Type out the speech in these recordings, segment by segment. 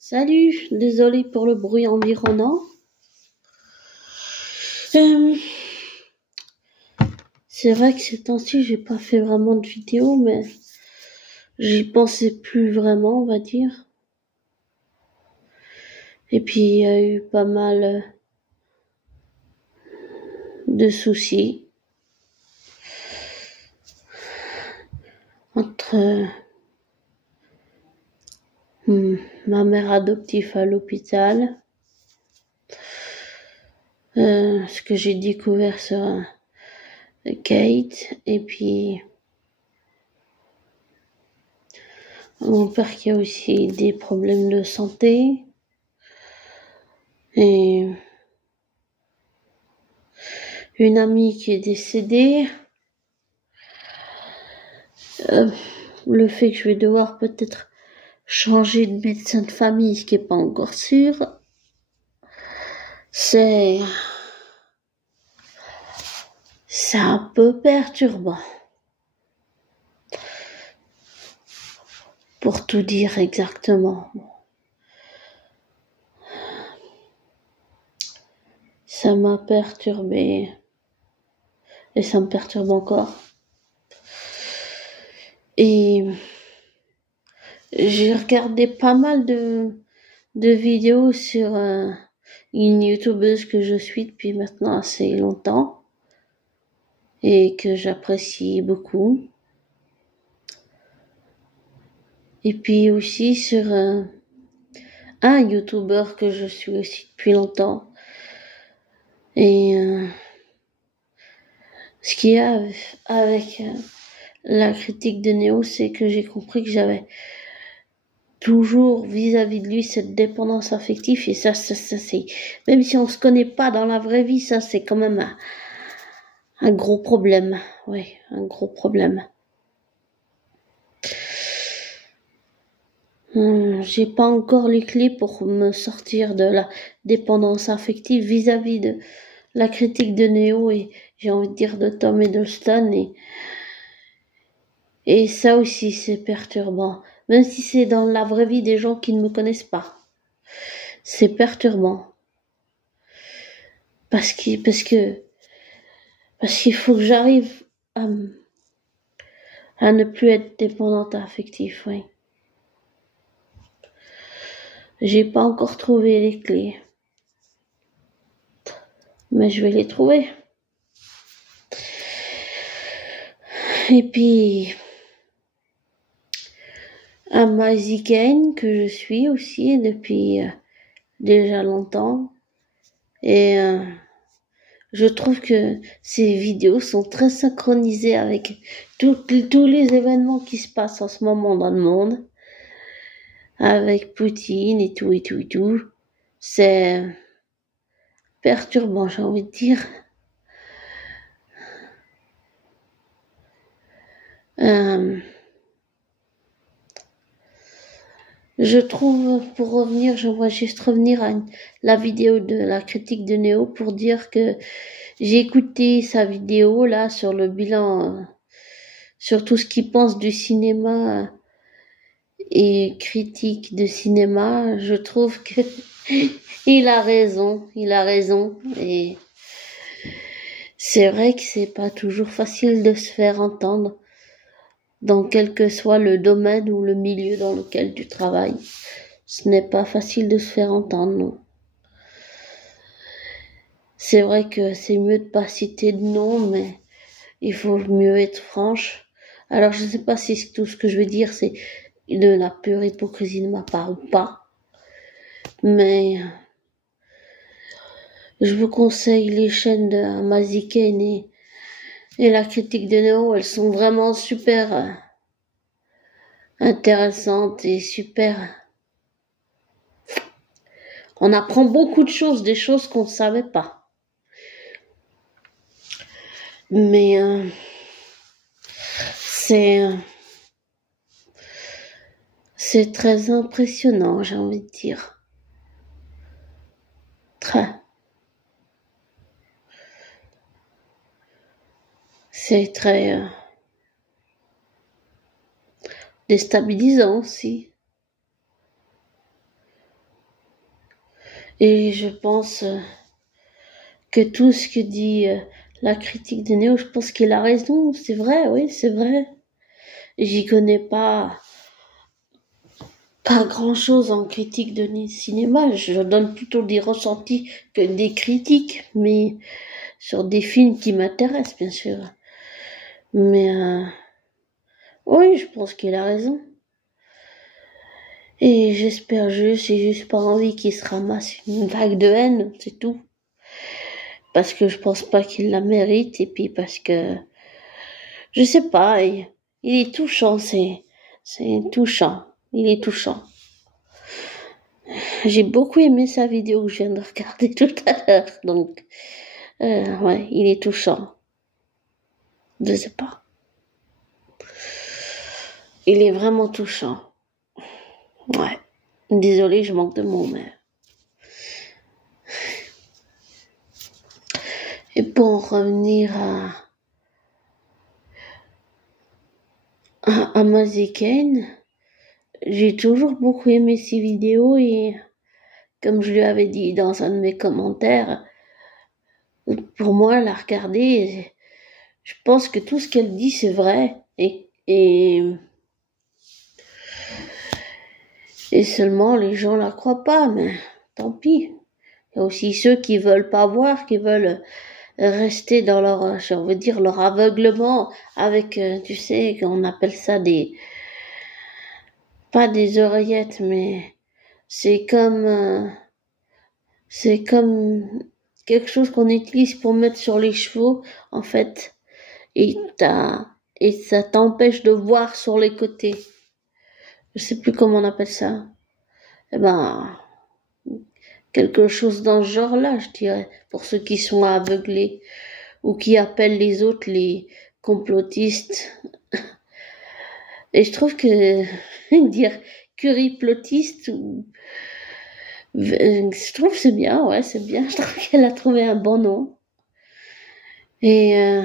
Salut, désolé pour le bruit environnant. C'est vrai que ces temps-ci, j'ai pas fait vraiment de vidéos, mais j'y pensais plus vraiment, on va dire. Et puis, il y a eu pas mal de soucis entre ma mère adoptive à l'hôpital, ce que j'ai découvert sur Kate, et puis mon père qui a aussi des problèmes de santé, et une amie qui est décédée, le fait que je vais devoir peut-être changer de médecin de famille, ce qui est pas encore sûr, c'est un peu perturbant. Pour tout dire exactement. Ça m'a perturbé. Et ça me perturbe encore. Et j'ai regardé pas mal de vidéos sur une youtubeuse que je suis depuis maintenant assez longtemps. Et que j'apprécie beaucoup. Et puis aussi sur un youtubeur que je suis aussi depuis longtemps. Et ce qu'il y a avec la critique de Néo, c'est que j'ai compris que j'avais toujours vis-à-vis de lui cette dépendance affective, et ça c'est, même si on se connaît pas dans la vraie vie, ça c'est quand même un gros problème. Oui, un gros problème. J'ai pas encore les clés pour me sortir de la dépendance affective vis-à-vis de la critique de Néo, et j'ai envie de dire de Tom Hiddleston, et ça aussi c'est perturbant, même si c'est dans la vraie vie des gens qui ne me connaissent pas. C'est perturbant. Parce qu'il faut que j'arrive à ne plus être dépendante affective, oui. J'ai pas encore trouvé les clés. Mais je vais les trouver. Et puis, un Mazikane que je suis aussi depuis déjà longtemps. Et je trouve que ces vidéos sont très synchronisées avec tous les événements qui se passent en ce moment dans le monde. Avec Poutine et tout. C'est perturbant, j'ai envie de dire. Je trouve, pour revenir, j'aimerais juste revenir à la vidéo de la critique de Néo pour dire que j'ai écouté sa vidéo là sur le bilan, sur tout ce qu'il pense du cinéma et critique de cinéma. Je trouve que il a raison, et c'est vrai que c'est pas toujours facile de se faire entendre dans quel que soit le domaine ou le milieu dans lequel tu travailles. Ce n'est pas facile de se faire entendre, non. C'est vrai que c'est mieux de pas citer de nom, mais il faut mieux être franche. Alors je ne sais pas si tout ce que je veux dire c'est de la pure hypocrisie de ma part ou pas, mais je vous conseille les chaînes de Mazikane et la critique de Néo. Elles sont vraiment super intéressantes et super. On apprend beaucoup de choses, des choses qu'on ne savait pas. Mais c'est très impressionnant, j'ai envie de dire. Très. C'est très déstabilisant aussi. Et je pense que tout ce que dit la critique de Néo, je pense qu'il a raison. C'est vrai, oui, c'est vrai. J'y connais pas grand chose en critique de cinéma. Je donne plutôt des ressentis que des critiques, mais sur des films qui m'intéressent, bien sûr. Mais oui, je pense qu'il a raison. Et j'espère juste, j'ai juste pas envie qu'il se ramasse une vague de haine, c'est tout. Parce que je pense pas qu'il la mérite, et puis parce que, je sais pas, il est touchant, c'est touchant. Il est touchant. J'ai beaucoup aimé sa vidéo que je viens de regarder tout à l'heure, donc, ouais, il est touchant. Je sais pas. Il est vraiment touchant. Ouais. Désolée, je manque de mots, mais... Et pour en revenir à Mazzy Kane, j'ai toujours beaucoup aimé ses vidéos et comme je lui avais dit dans un de mes commentaires, pour moi, la regarder, je pense que tout ce qu'elle dit, c'est vrai. Et seulement les gens la croient pas, mais tant pis. Il y a aussi ceux qui veulent pas voir, qui veulent rester dans leur, je veux dire, leur aveuglement avec, tu sais, qu'on appelle ça pas des oreillettes, mais c'est comme quelque chose qu'on utilise pour mettre sur les chevaux, en fait, et ça t'empêche de voir sur les côtés. Je sais plus comment on appelle ça. Eh ben, quelque chose dans ce genre-là, je dirais, pour ceux qui sont aveuglés ou qui appellent les autres les complotistes. Et je trouve que dire curryplotiste ou je trouve c'est bien, ouais, c'est bien. Je trouve qu'elle a trouvé un bon nom. Et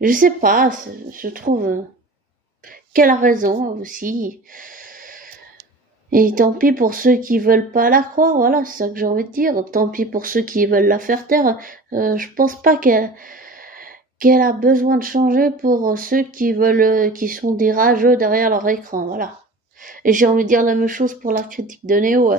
je sais pas, je trouve qu'elle a raison aussi. Et tant pis pour ceux qui veulent pas la croire, voilà, c'est ça que j'ai envie de dire. Tant pis pour ceux qui veulent la faire taire. Je pense pas qu'elle a besoin de changer pour ceux qui veulent, qui sont des rageux derrière leur écran, voilà. Et j'ai envie de dire la même chose pour la critique de Néo.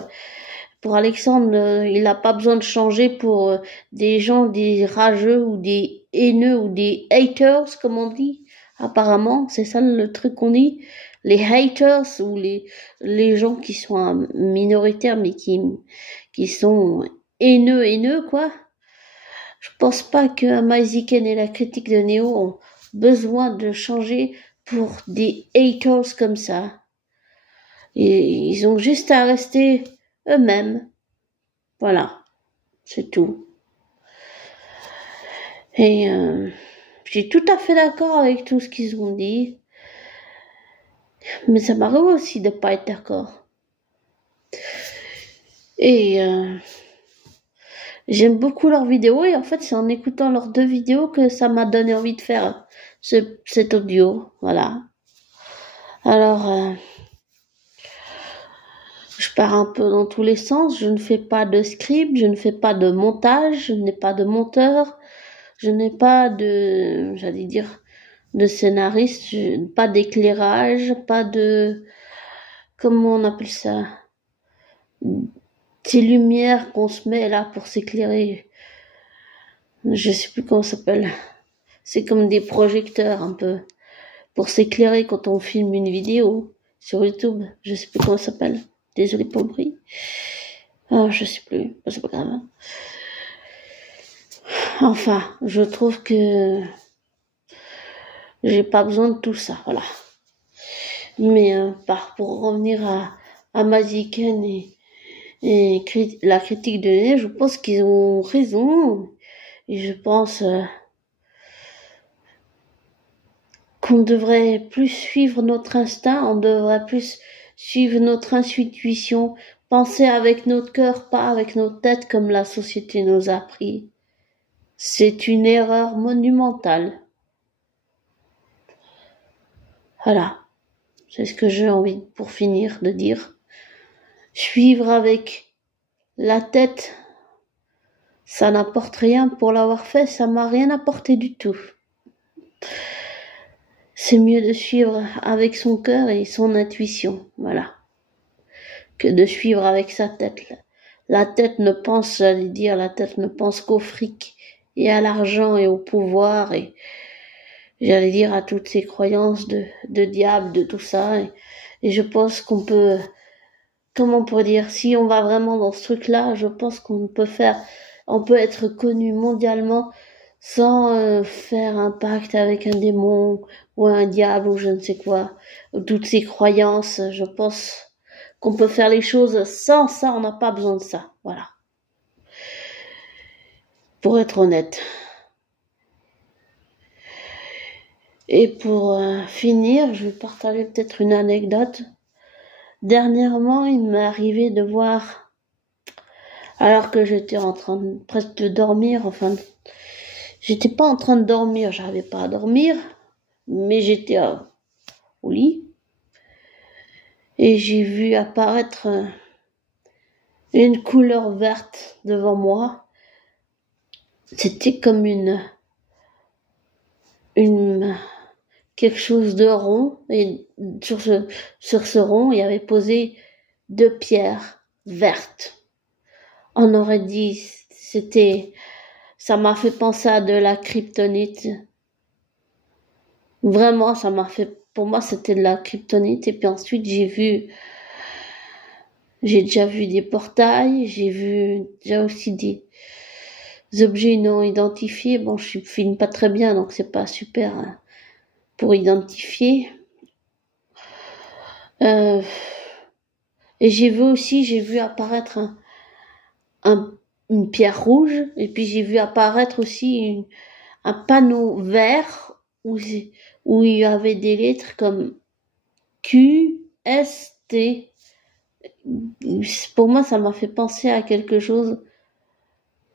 Pour Alexandre, il n'a pas besoin de changer pour des gens, des rageux ou des haineux ou des haters, comme on dit. Apparemment, c'est ça le truc qu'on dit. Les haters ou les gens qui sont minoritaires mais qui sont haineux, quoi. Je pense pas que Mazzy Kane et la critique de Néo ont besoin de changer pour des haters comme ça. Et ils ont juste à rester eux-mêmes. Voilà, c'est tout. Et je suis tout à fait d'accord avec tout ce qu'ils ont dit. Mais ça m'arrive aussi de pas être d'accord. Et j'aime beaucoup leurs vidéos et en fait c'est en écoutant leurs 2 vidéos que ça m'a donné envie de faire cet audio. Voilà. Alors, je pars un peu dans tous les sens. Je ne fais pas de script, je ne fais pas de montage, je n'ai pas de monteur, je n'ai pas de, j'allais dire, de scénariste, pas d'éclairage, pas de, comment on appelle ça, ces lumières qu'on se met là pour s'éclairer. Je sais plus comment ça s'appelle. C'est comme des projecteurs un peu pour s'éclairer quand on filme une vidéo sur YouTube. Je sais plus comment ça s'appelle. Désolé pour le bruit. Ah, je sais plus. C'est pas grave. Enfin, je trouve que j'ai pas besoin de tout ça, voilà. Mais pour revenir à Mazzy Kane et la critique de Néo, je pense qu'ils ont raison. Et je pense qu'on devrait plus suivre notre instinct, on devrait plus suivre notre intuition, penser avec notre cœur, pas avec notre tête comme la société nous a appris. C'est une erreur monumentale. Voilà. C'est ce que j'ai envie, pour finir, de dire. Suivre avec La tête, ça n'apporte rien pour l'avoir fait, ça m'a rien apporté du tout. C'est mieux de suivre avec son cœur et son intuition, voilà, que de suivre avec sa tête. La tête ne pense, j'allais dire, la tête ne pense qu'au fric et à l'argent et au pouvoir et j'allais dire à toutes ces croyances de diable, de tout ça. Et je pense qu'on peut, comment on pourrait dire, si on va vraiment dans ce truc-là, je pense qu'on peut on peut être connu mondialement sans faire un pacte avec un démon ou un diable ou je ne sais quoi. Toutes ces croyances, je pense qu'on peut faire les choses sans ça, on n'a pas besoin de ça. Voilà. Pour être honnête. Et pour finir, je vais partager peut-être une anecdote. Dernièrement, il m'est arrivé de voir, alors que j'étais en train presque de dormir, enfin, j'étais pas en train de dormir, j'arrivais pas à dormir, mais j'étais au lit, et j'ai vu apparaître une couleur verte devant moi. C'était comme quelque chose de rond, et sur ce rond, il y avait posé 2 pierres vertes. On aurait dit, ça m'a fait penser à de la kryptonite. Vraiment, pour moi, c'était de la kryptonite. Et puis ensuite, j'ai déjà vu des portails, j'ai aussi des objets non identifiés. Bon, je filme pas très bien, donc c'est pas super pour identifier. Et j'ai vu apparaître une pierre rouge, et puis j'ai vu apparaître aussi un panneau vert où il y avait des lettres comme Q, S, T. Pour moi, ça m'a fait penser à quelque chose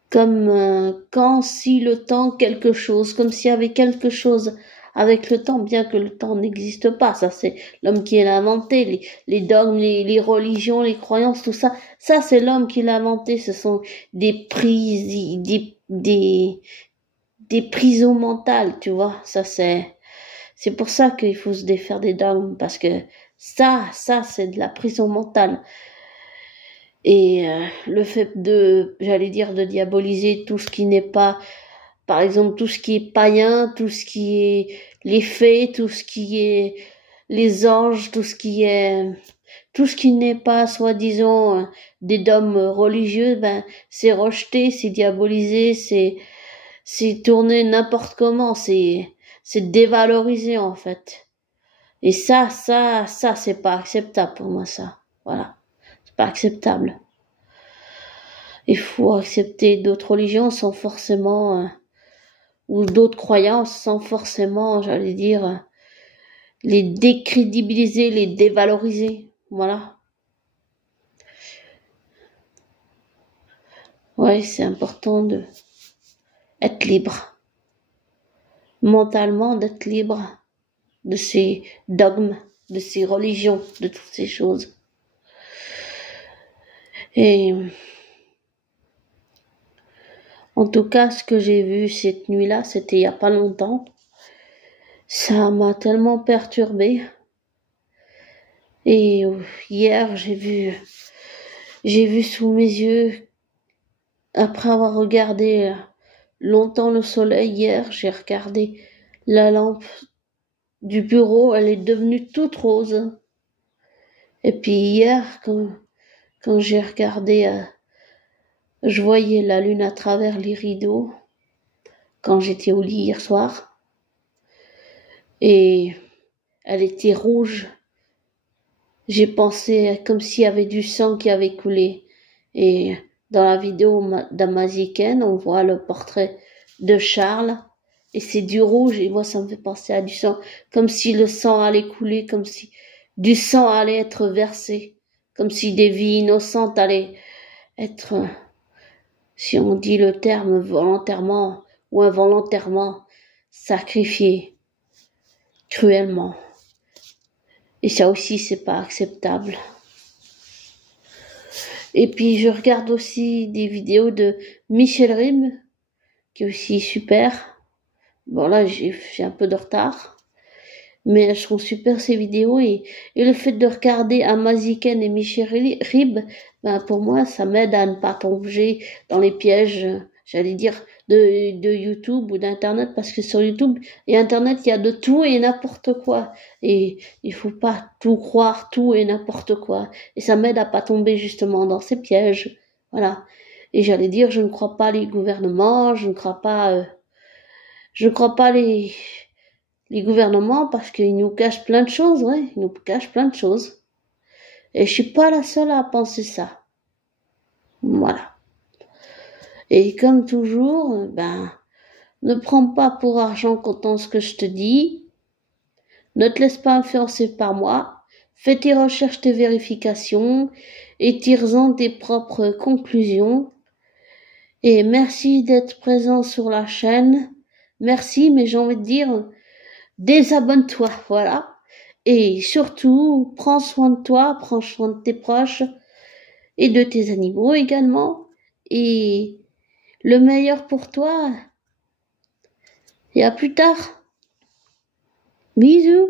comme quand, si, le temps, quelque chose, comme s'il y avait quelque chose avec le temps, bien que le temps n'existe pas. Ça, c'est l'homme qui l'a inventé. Les dogmes, les religions, les croyances, tout ça. Ça, c'est l'homme qui l'a inventé. Ce sont des prises, des prisons mentales, tu vois. Ça, c'est pour ça qu'il faut se défaire des dogmes, parce que ça, c'est de la prison mentale. Et le fait j'allais dire, de diaboliser tout ce qui n'est pas, par exemple, tout ce qui est païen, tout ce qui est les fées, tout ce qui est les anges, tout ce qui n'est pas, soi-disant, des dogmes religieux, ben, c'est rejeté, c'est diabolisé, c'est tourné n'importe comment, c'est dévalorisé, en fait. Et ça, c'est pas acceptable pour moi, ça. Voilà. C'est pas acceptable. Il faut accepter d'autres religions sans forcément, ou d'autres croyances sans forcément, j'allais dire, les décrédibiliser, les dévaloriser. Voilà. Ouais, c'est important être libre. Mentalement, d'être libre de ces dogmes, de ces religions, de toutes ces choses. Et en tout cas, ce que j'ai vu cette nuit-là, c'était il y a pas longtemps. Ça m'a tellement perturbée. Et hier, j'ai vu sous mes yeux, après avoir regardé longtemps le soleil, hier, j'ai regardé la lampe du bureau, elle est devenue toute rose. Et puis hier, quand j'ai regardé, je voyais la lune à travers les rideaux, quand j'étais au lit hier soir. Et elle était rouge. J'ai pensé comme s'il y avait du sang qui avait coulé. Et dans la vidéo d'Amaziken, on voit le portrait de Charles. Et c'est du rouge. Et moi, ça me fait penser à du sang. Comme si le sang allait couler, comme si du sang allait être versé. Comme si des vies innocentes allaient être, si on dit le terme, volontairement ou involontairement, sacrifiées cruellement. Et ça aussi, c'est pas acceptable. Et puis je regarde aussi des vidéos de Michel Rib, qui est aussi super. Bon là j'ai un peu de retard, mais elles sont super ces vidéos et le fait de regarder Amaziken et Michel Rib, ben pour moi ça m'aide à ne pas tomber dans les pièges, j'allais dire de YouTube ou d'internet, parce que sur YouTube et internet il y a de tout et n'importe quoi et il faut pas tout croire, tout et n'importe quoi, et ça m'aide à pas tomber justement dans ces pièges. Voilà. Et j'allais dire, je ne crois pas les gouvernements, je ne crois pas les gouvernements, parce qu'ils nous cachent plein de choses, ouais, ils nous cachent plein de choses. Et je suis pas la seule à penser ça. Voilà. Et comme toujours, ben, ne prends pas pour argent comptant ce que je te dis. Ne te laisse pas influencer par moi. Fais tes recherches, tes vérifications et tire-en tes propres conclusions. Et merci d'être présent sur la chaîne. Merci, mais j'ai envie de dire, désabonne-toi, voilà. Et surtout, prends soin de toi, prends soin de tes proches et de tes animaux également. Et le meilleur pour toi. Et à plus tard. Bisous.